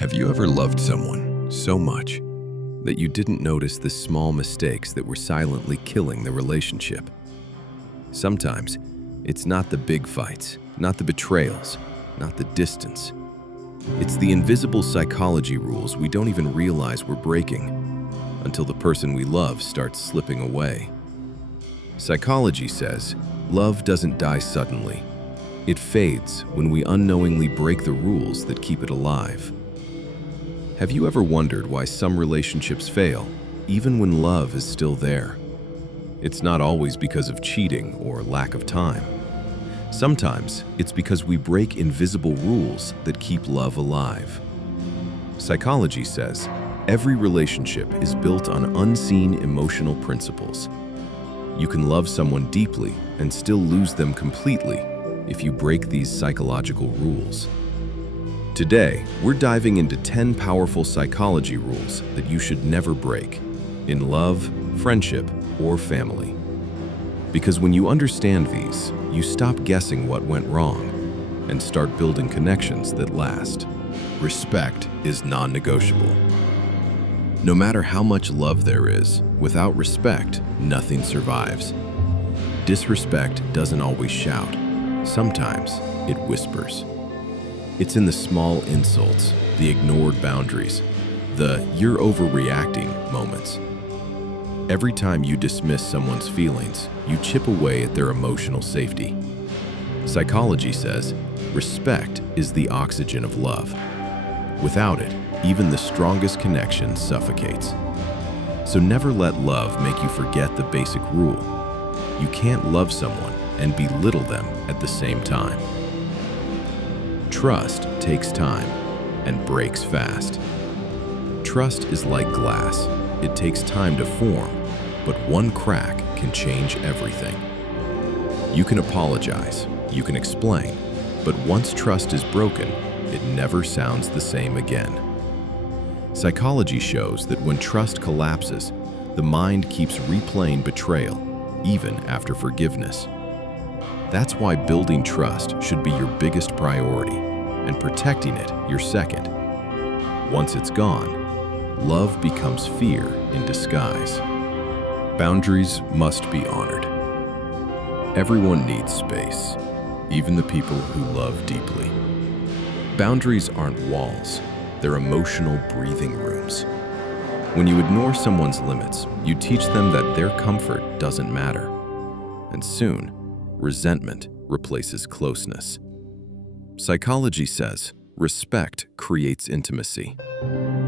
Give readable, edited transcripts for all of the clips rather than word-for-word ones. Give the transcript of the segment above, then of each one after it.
Have you ever loved someone so much that you didn't notice the small mistakes that were silently killing the relationship? Sometimes it's not the big fights, not the betrayals, not the distance. It's the invisible psychology rules we don't even realize we're breaking until the person we love starts slipping away. Psychology says love doesn't die suddenly. It fades when we unknowingly break the rules that keep it alive. Have you ever wondered why some relationships fail, even when love is still there? It's not always because of cheating or lack of time. Sometimes it's because we break invisible rules that keep love alive. Psychology says every relationship is built on unseen emotional principles. You can love someone deeply and still lose them completely if you break these psychological rules. Today, we're diving into 10 powerful psychology rules that you should never break in love, friendship, or family. Because when you understand these, you stop guessing what went wrong and start building connections that last. Respect is non-negotiable. No matter how much love there is, without respect, nothing survives. Disrespect doesn't always shout. Sometimes it whispers. It's in the small insults, the ignored boundaries, the "you're overreacting" moments. Every time you dismiss someone's feelings, you chip away at their emotional safety. Psychology says respect is the oxygen of love. Without it, even the strongest connection suffocates. So never let love make you forget the basic rule. You can't love someone and belittle them at the same time. Trust takes time and breaks fast. Trust is like glass. It takes time to form, but one crack can change everything. You can apologize, you can explain, but once trust is broken, it never sounds the same again. Psychology shows that when trust collapses, the mind keeps replaying betrayal, even after forgiveness. That's why building trust should be your biggest priority, and protecting it your second. Once it's gone, love becomes fear in disguise. Boundaries must be honored. Everyone needs space, even the people who love deeply. Boundaries aren't walls, they're emotional breathing rooms. When you ignore someone's limits, you teach them that their comfort doesn't matter. And soon, resentment replaces closeness. Psychology says respect creates intimacy.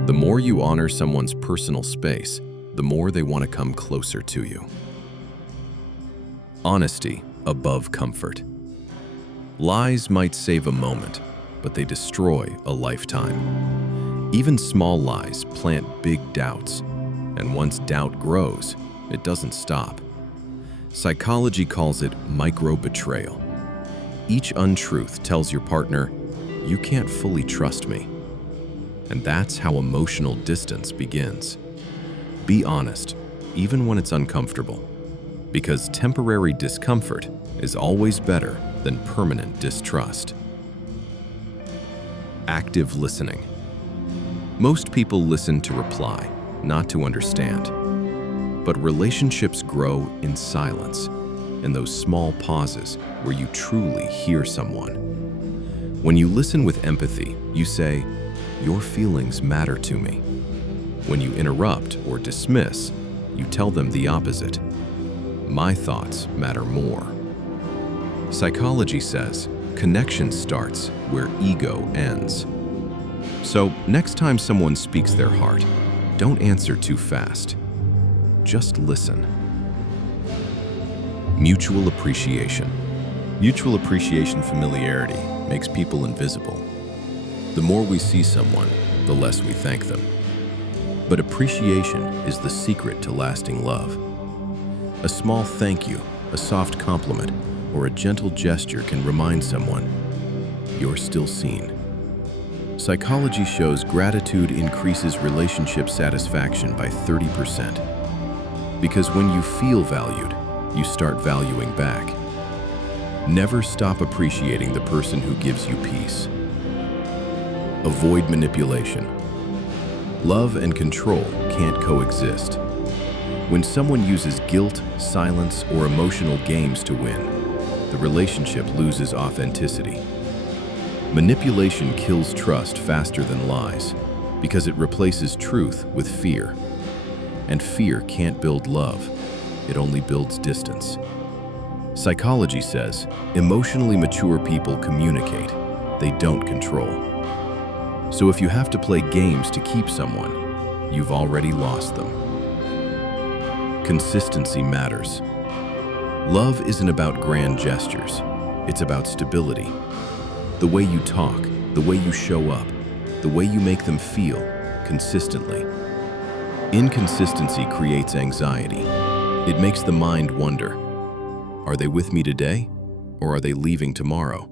The more you honor someone's personal space, the more they want to come closer to you. Honesty above comfort. Lies might save a moment, but they destroy a lifetime. Even small lies plant big doubts, and once doubt grows, it doesn't stop. Psychology calls it micro-betrayal. Each untruth tells your partner, "You can't fully trust me." And that's how emotional distance begins. Be honest, even when it's uncomfortable, because temporary discomfort is always better than permanent distrust. Active listening. Most people listen to reply, not to understand. But relationships grow in silence, in those small pauses where you truly hear someone. When you listen with empathy, you say, "Your feelings matter to me." When you interrupt or dismiss, you tell them the opposite. "My thoughts matter more." Psychology says connection starts where ego ends. So next time someone speaks their heart, don't answer too fast. Just listen. Mutual appreciation. Mutual appreciation familiarity makes people invisible. The more we see someone, the less we thank them. But appreciation is the secret to lasting love. A small thank you, a soft compliment, or a gentle gesture can remind someone, "You're still seen." Psychology shows gratitude increases relationship satisfaction by 30%. Because when you feel valued, you start valuing back. Never stop appreciating the person who gives you peace. Avoid manipulation. Love and control can't coexist. When someone uses guilt, silence, or emotional games to win, the relationship loses authenticity. Manipulation kills trust faster than lies because it replaces truth with fear. And fear can't build love, it only builds distance. Psychology says emotionally mature people communicate, they don't control. So if you have to play games to keep someone, you've already lost them. Consistency matters. Love isn't about grand gestures, it's about stability. The way you talk, the way you show up, the way you make them feel consistently. Inconsistency creates anxiety. It makes the mind wonder, are they with me today, or are they leaving tomorrow?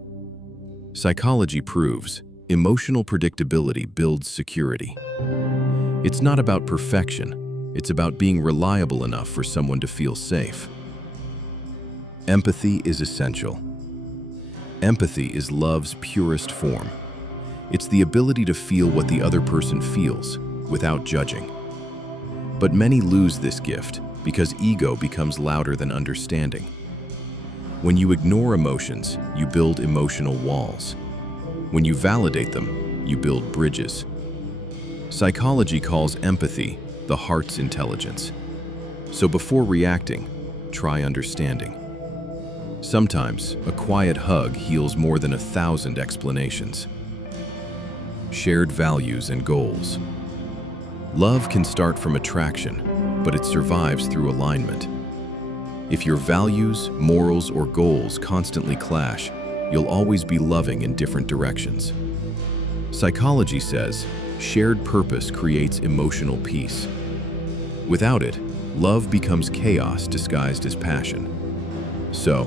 Psychology proves emotional predictability builds security. It's not about perfection, it's about being reliable enough for someone to feel safe. Empathy is essential. Empathy is love's purest form. It's the ability to feel what the other person feels without judging. But many lose this gift because ego becomes louder than understanding. When you ignore emotions, you build emotional walls. When you validate them, you build bridges. Psychology calls empathy the heart's intelligence. So before reacting, try understanding. Sometimes, a quiet hug heals more than 1,000 explanations. Shared values and goals. Love can start from attraction, but it survives through alignment. If your values, morals, or goals constantly clash, you'll always be loving in different directions. Psychology says, shared purpose creates emotional peace. Without it, love becomes chaos disguised as passion. So,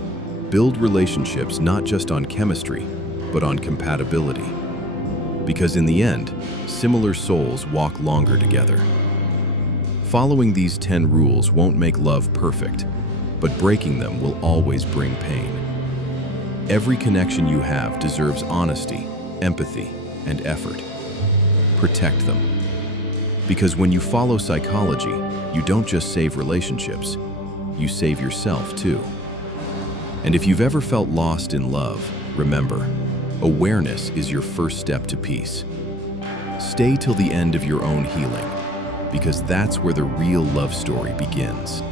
build relationships not just on chemistry, but on compatibility. Because in the end, similar souls walk longer together. Following these 10 rules won't make love perfect, but breaking them will always bring pain. Every connection you have deserves honesty, empathy, and effort. Protect them. Because when you follow psychology, you don't just save relationships, you save yourself too. And if you've ever felt lost in love, remember, awareness is your first step to peace. Stay till the end of your own healing, because that's where the real love story begins.